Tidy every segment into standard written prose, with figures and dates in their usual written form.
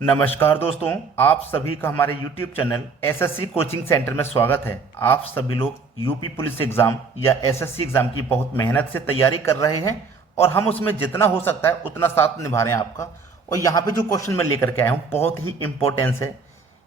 नमस्कार दोस्तों, आप सभी का हमारे YouTube channel SSC coaching centre में स्वागत है। आप सभी लोग यूपी पुलिस एग्ज़ाम या एसएससी एग्ज़ाम की बहुत मेहनत से तैयारी कर रहे हैं और हम उसमें जितना हो सकता है उतना साथ निभा रहे हैं आपका। और यहाँ पे जो क्वेश्चन मैं लेकर के आया हूँ बहुत ही इम्पोर्टेंस है।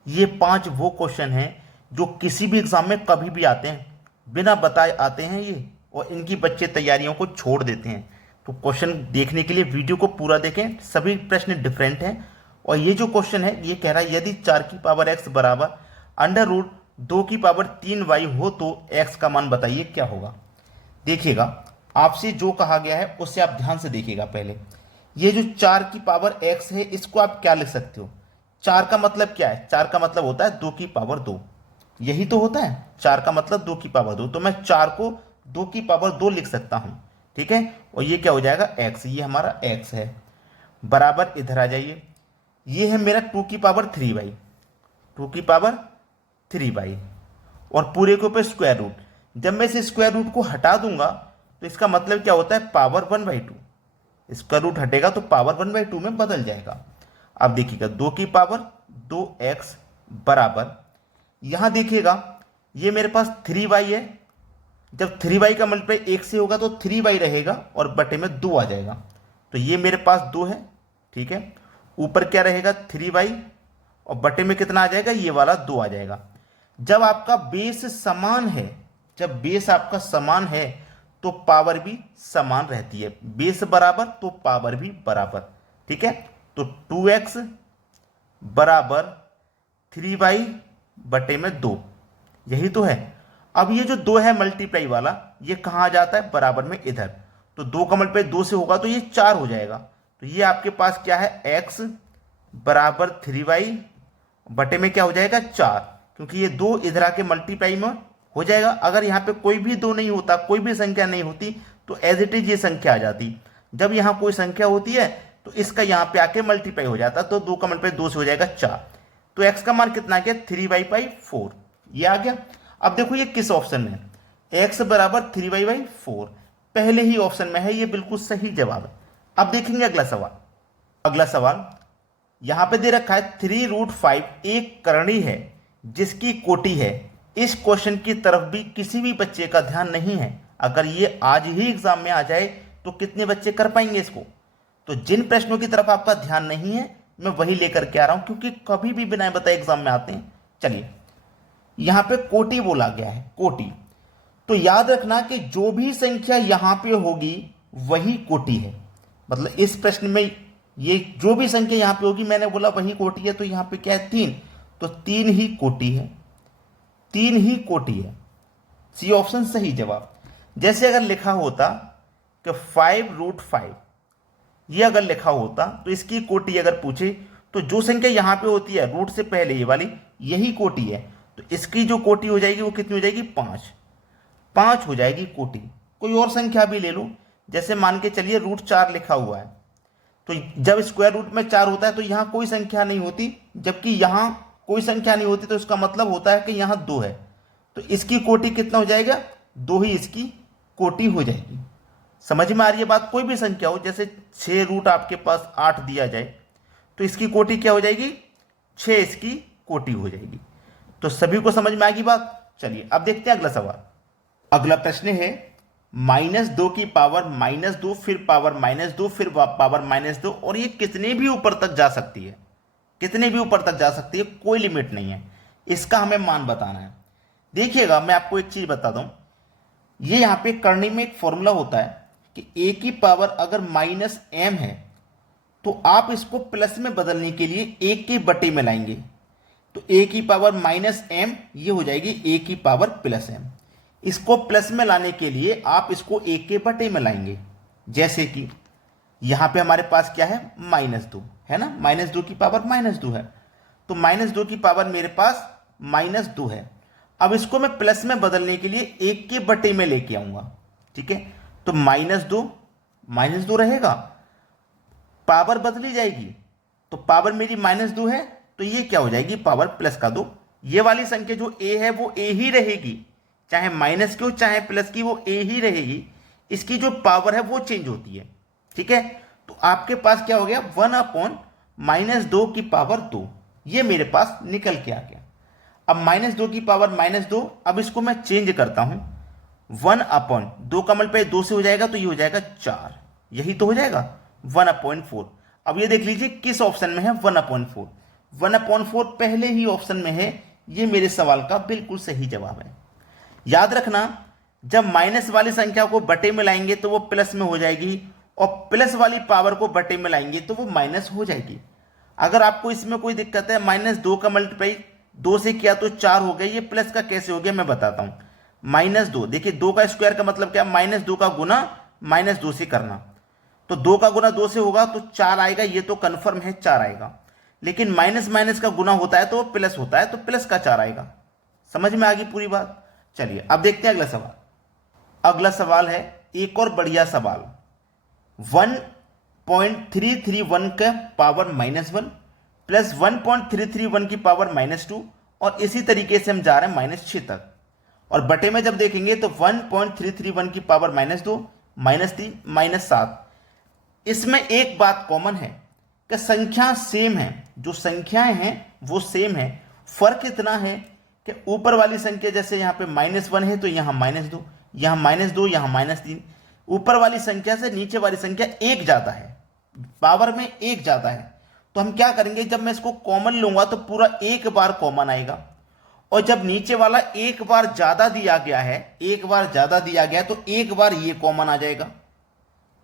ये 5 वो क्वेश्चन हैं जो किसी भी एग्ज़ाम में कभी भी आते हैं, बिना बताए आते हैं ये, और इनकी बच्चे तैयारियों को छोड़ देते हैं। तो क्वेश्चन देखने के लिए वीडियो को पूरा देखें, सभी प्रश्न डिफरेंट हैं। और ये जो क्वेश्चन है ये कह रहा है यदि 4 की पावर x बराबर अंडर रूट 2 की पावर 3y हो तो x का मान बताइए क्या होगा। देखिएगा, आपसे जो कहा गया है उससे आप ध्यान से देखिएगा। पहले ये जो 4 की पावर x है इसको आप क्या लिख सकते हो। 4 का मतलब क्या है? 4 का मतलब होता है 2 की पावर 2, यही तो होता है। 4 का मतलब 2 की पावर 2, तो मैं 4 को 2 की पावर 2 लिख सकता हूं। ठीक है, और ये क्या हो जाएगा x, ये हमारा x है। बराबर इधर आ जाइए, ये है मेरा 2 की पावर 3y, 2 की पावर 3y, और पूरे के ऊपर स्क्वायर रूट। जब मैं इस स्क्वायर रूट को हटा दूंगा तो इसका मतलब क्या होता है? पावर 1/2। स्क्वायर रूट हटेगा तो पावर 1/2 में बदल जाएगा। अब देखिएगा 2 की पावर 2x बराबर, यहां देखिएगा ये मेरे पास 3y है। जब 3y का मल्टीप्लाई 1 से होगा तो 3y रहेगा और बटे में 2 आ जाएगा, तो ये मेरे पास 2 है। ठीक है, ऊपर क्या रहेगा? 3y, और बटे में कितना आ जाएगा? ये वाला 2 आ जाएगा। जब आपका बेस समान है, जब बेस आपका समान है तो पावर भी समान रहती है। बेस बराबर तो पावर भी बराबर। ठीक है, तो 2x बराबर 3y बटे में 2, यही तो है। अब ये जो 2 है मल्टीप्लाई वाला, ये कहाँ आ जाता है? बराबर में इधर। तो 2 का मल्टीप्लाई 2 से होगा तो ये 4 हो जाएगा। तो ये आपके पास क्या है? x बराबर 3y बटे में क्या हो जाएगा? 4, क्योंकि ये 2 इधर आके मल्टीप्लाई में हो जाएगा। अगर यहाँ पे कोई भी 2 नहीं होता, कोई भी संख्या नहीं होती, तो एज इट इज ये संख्या आ जाती। जब यहाँ कोई संख्या होती है तो इसका यहाँ पे आके मल्टीप्लाई हो जाता, तो 2 का मल्टीप्लाई 2 से हो जाएगा 4। तो x का मान कितना आ गया? 3y/4, ये आ गया। अब देखो ये किस ऑप्शन में है? x बराबर 3y/4 पहले ही ऑप्शन में है, ये बिल्कुल सही जवाब है। अब देखेंगे अगला सवाल। अगला सवाल यहां पे दे रखा है 3√5 एक करणी है जिसकी कोटि है। इस क्वेश्चन की तरफ भी किसी भी बच्चे का ध्यान नहीं है। अगर ये आज ही एग्जाम में आ जाए तो कितने बच्चे कर पाएंगे इसको? तो जिन प्रश्नों की तरफ आपका ध्यान नहीं है मैं वही लेकर के आ रहा हूं, क्योंकि कभी भी बिना बताए एग्जाम में आते हैं। चलिए, यहां पे कोटि बोला गया है, कोटि। तो याद रखना कि जो भी संख्या यहां पे होगी वही कोटि है। मतलब इस प्रश्न में ये जो भी संख्या यहां पे होगी, मैंने बोला वही कोटि है, तो यहां पे क्या है? 3, तो 3 ही कोटि है, 3 ही कोटि है। सी ऑप्शन सही जवाब। जैसे अगर लिखा होता कि 5√5, ये अगर लिखा होता तो इसकी कोटि अगर पूछे तो जो संख्या यहां पे होती है रूट से पहले, ये वाली, यही कोटि है। तो इसकी जो कोटि हो जाएगी वो कितनी हो जाएगी? 5, 5 हो जाएगी कोटि। कोई और संख्या भी ले लो, जैसे मान के चलिए √4 लिखा हुआ है, तो जब स्क्वायर रूट में 4 होता है तो यहां कोई संख्या नहीं होती, जबकि यहां कोई संख्या नहीं होती, तो इसका मतलब होता है कि यहां 2 है। तो इसकी कोटि कितना हो जाएगा? 2 ही इसकी कोटि हो जाएगी। समझ में आ रही है बात? कोई भी संख्या हो, जैसे 6 रूट आपके पास 8 दिया जाए तो इसकी कोटि क्या हो जाएगी? 6 इसकी कोटि हो जाएगी। तो सभी को समझ में आएगी बात। चलिए अब देखते हैं अगला सवाल। अगला प्रश्न है -2 की पावर -2, फिर पावर -2, फिर पावर -2, और ये कितने भी ऊपर तक जा सकती है, कितने भी ऊपर तक जा सकती है, कोई लिमिट नहीं है। इसका हमें मान बताना है। देखिएगा, मैं आपको एक चीज बता दूं, ये यहां पे करने में एक फॉर्मूला होता है कि a की पावर अगर -m है तो आप इसको प्लस में बदलने के लिए 1 के बटे में लाएंगे। तो a की पावर -m ये हो जाएगी a की पावर +m। इसको प्लस में लाने के लिए आप इसको 1 के बटे में लाएंगे। जैसे कि यहां पे हमारे पास क्या है? -2 है ना, -2 की पावर -2 है, तो -2 की पावर मेरे पास -2 है। अब इसको मैं प्लस में बदलने के लिए 1 के बटे में लेके आऊंगा। ठीक है, तो -2 रहेगा, पावर बदली जाएगी, तो पावर मेरी -2 है, तो ये क्या हो जाएगी? पावर प्लस का 2। ये वाली संख्या जो a है वो a ही रहेगी, चाहे माइनस की हो चाहे प्लस की, वो a ही रहेगी। इसकी जो पावर है वो चेंज होती है। ठीक है, तो आपके पास क्या हो गया? 1/- -2 की पावर 2, ये मेरे पास निकल के आ गया। अब -2 की पावर -2, अब इसको मैं चेंज करता हूं, 1/2 का मल्टीप्लाई 2 से हो जाएगा तो ये हो जाएगा 4, यही तो हो जाएगा 1/4। अब ये देख लीजिए किस ऑप्शन में है 1/4, 1/4 पहले ही ऑप्शन में है, ये मेरे सवाल का बिल्कुल सही जवाब है। याद रखना, जब माइनस वाली संख्या को बटे में लाएंगे तो वो प्लस में हो जाएगी, और प्लस वाली पावर को बटे में लाएंगे तो वो माइनस हो जाएगी। अगर आपको इसमें कोई दिक्कत है, -2 का मल्टीप्लाई 2 से किया तो 4 हो गया, ये प्लस का कैसे हो गया मैं बताता हूं। -2, देखिए 2 का स्क्वायर का मतलब क्या, -2 का गुना -2 से करना, तो 2 का गुना 2 से होगा तो 4 आएगा, ये तो कंफर्म है 4 आएगा। लेकिन माइनस माइनस का गुना होता है तो वो प्लस होता है, तो प्लस का 4 आएगा। समझ में आ गई पूरी बात। चलिए अब देखते हैं अगला सवाल। अगला सवाल है एक और बढ़िया सवाल, 1.331 का पावर -1 प्लस 1.331 की पावर -2, और इसी तरीके से हम जा रहे हैं -6 तक। और बटे में जब देखेंगे तो 1.331 की पावर -2, -3, -7। इसमें एक बात कॉमन है कि संख्या सेम है, जो संख्याएं हैं वो सेम है। फर्क इतना है कि ऊपर वाली संख्या जैसे यहाँ पे -1 है तो यहाँ -2, यहाँ -2, यहाँ -3। ऊपर वाली संख्या से नीचे वाली संख्या एक ज्यादा है, पावर में एक ज्यादा है। तो हम क्या करेंगे, जब मैं इसको कॉमन लूंगा तो पूरा एक बार कॉमन आएगा, और जब नीचे वाला एक बार ज्यादा दिया गया है, एक बार ज्यादा दिया गया तो एक बार ये कॉमन आ जाएगा,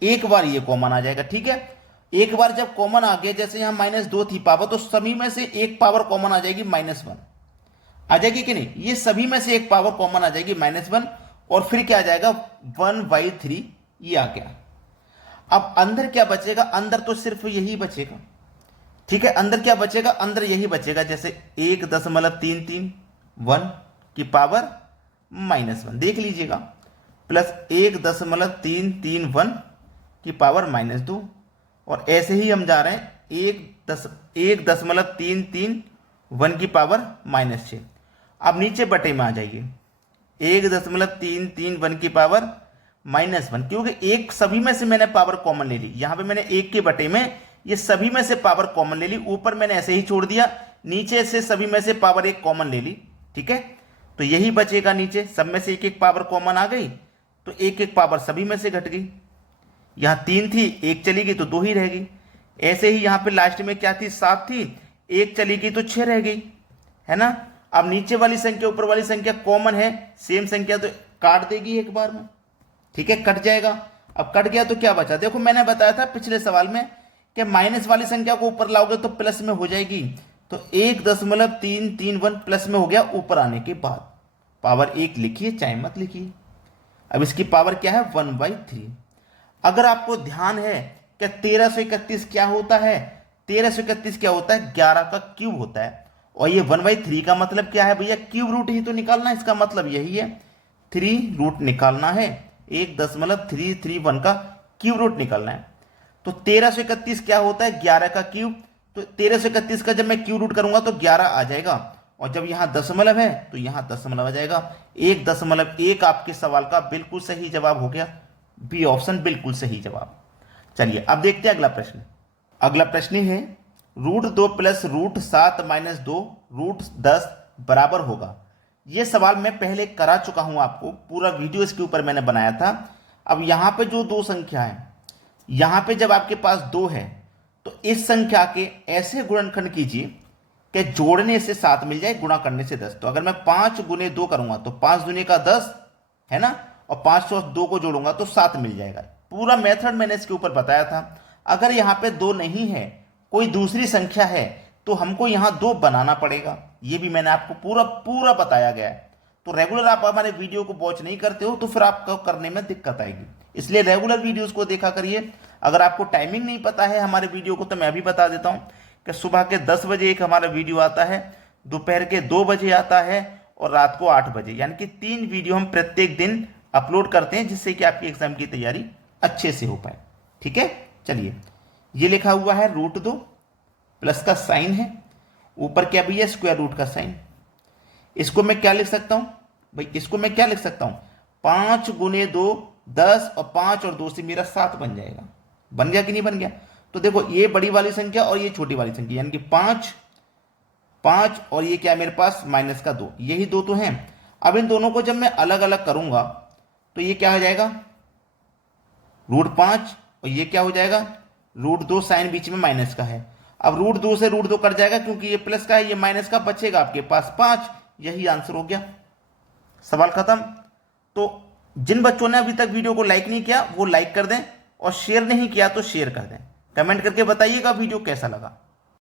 एक बार ये कॉमन आ जाएगा। ठीक है, एक बार जब कॉमन आ गया, जैसे यहां -2 थी पावर, तो सभी में से एक पावर कॉमन आ जाएगी, -1 आ जाएगी कि नहीं, ये सभी में से एक पावर कॉमन आ जाएगी -1, और फिर क्या आ जाएगा 1/3, ये आ गया। अब अंदर क्या बचेगा, अंदर तो सिर्फ यही बचेगा। ठीक है, अंदर क्या बचेगा, अंदर यही बचेगा, जैसे 1.331 की पावर -1 देख लीजिएगा, प्लस 1.331 की पावर -2, और ऐसे ही हम जा रहे हैं 1.331 की पावर -6। अब नीचे बटे में आ जाइए, 1.331 की पावर -1, क्योंकि एक सभी में से मैंने पावर कॉमन ले ली, यहां पे मैंने एक के बटे में ये सभी में से पावर कॉमन ले ली, ऊपर मैंने ऐसे ही छोड़ दिया, नीचे से सभी में से पावर एक कॉमन ले ली। ठीक है, तो यही बचेगा, नीचे सब में से एक एक पावर कॉमन आ गई, तो एक एक पावर सभी में से घट गई। यहां 3 थी, एक चली गई तो 2 ही रह गई। ऐसे ही यहां पे लास्ट में क्या थी, 7 थी, एक चली गई तो 6 रह गई, है ना। अब नीचे वाली संख्या ऊपर वाली संख्या कॉमन है, सेम संख्या, तो काट देगी एक बार में। ठीक है, कट जाएगा। अब कट गया तो क्या बचा, देखो मैंने बताया था पिछले सवाल में कि माइनस वाली संख्या को ऊपर लाओगे तो प्लस में हो जाएगी, तो 1.331 प्लस में हो गया ऊपर आने के बाद। पावर 1 लिखिए चाहे मत लिखिए। अब इसकी पावर क्या है 1/3। अगर आपको ध्यान है कि 1331 क्या होता है, 1331 क्या होता है, 11 का क्यूब होता है, और ये 1/3 का मतलब क्या है भैया, क्यूब रूट ही तो निकालना है, इसका मतलब यही है 3 रूट निकालना है, 1.331 का क्यूब रूट निकालना है। तो 1331 क्या होता है, 11 का क्यूब, तो 1331 का जब मैं क्यूब रूट करूंगा तो 11 आ जाएगा, और जब यहां दशमलव है तो यहां दशमलव आ जाएगा। 1.1 आपके सवाल का बिल्कुल सही जवाब हो गया, बी ऑप्शन बिल्कुल सही जवाब। चलिए अब देखते हैं अगला प्रश्न। अगला प्रश्न है √2 प्लस √7 माइनस 2 √10 बराबर होगा। यह सवाल मैं पहले करा चुका हूं, आपको पूरा वीडियो इसके ऊपर मैंने बनाया था। अब यहां पे जो दो संख्या है, यहां पे जब आपके पास 2 है तो इस संख्या के ऐसे गुणनखंड कीजिए कि जोड़ने से 7 मिल जाए, गुणा करने से 10। तो अगर मैं 5 गुने 2 करूंगा तो 5 दूने का 10 है ना, और 5 और 2 को जोड़ूंगा तो 7 मिल जाएगा। पूरा मेथड मैंने इसके ऊपर बताया था। अगर यहां पे 2 नहीं है, कोई दूसरी संख्या है, तो हमको यहां 2 बनाना पड़ेगा। ये भी मैंने आपको पूरा बताया गया है। तो रेगुलर आप हमारे वीडियो को वॉच नहीं करते हो तो फिर आपको करने में दिक्कत आएगी, इसलिए रेगुलर वीडियोस को देखा करिए। अगर आपको टाइमिंग नहीं पता है हमारे वीडियो को, तो मैं भी बता देता हूं कि सुबह के 10 बजे एक हमारा वीडियो आता है, दोपहर के 2 बजे आता है, और रात को 8 बजे, यानी कि 3 वीडियो हम प्रत्येक दिन अपलोड करते हैं, जिससे कि आपकी एग्जाम की तैयारी अच्छे से हो पाए। ठीक है, चलिए ये लिखा हुआ है √2, प्लस का साइन है, ऊपर क्या भैया स्क्वायर रूट का साइन। इसको मैं क्या लिख सकता हूं भाई, इसको मैं क्या लिख सकता हूं, 5 गुने 2 10, और 5 और 2 से मेरा 7 बन जाएगा। बन गया कि नहीं बन गया। तो देखो ये बड़ी वाली संख्या और ये छोटी वाली संख्या, यानी कि 5 5 और ये क्या है मेरे पास माइनस का 2, यही दो तो हैं। अब इन दोनों को जब मैं अलग अलग करूंगा तो ये क्या हो जाएगा, √5, और ये क्या हो जाएगा, √2, साइन बीच में माइनस का है। अब √2 से √2 कट जाएगा क्योंकि ये प्लस का है, ये माइनस का, बचेगा आपके पास 5। यही आंसर हो गया, सवाल खत्म। तो जिन बच्चों ने अभी तक वीडियो को लाइक नहीं किया वो लाइक कर दें, और शेयर नहीं किया तो शेयर कर दें। कमेंट करके बताइएगा वीडियो कैसा लगा।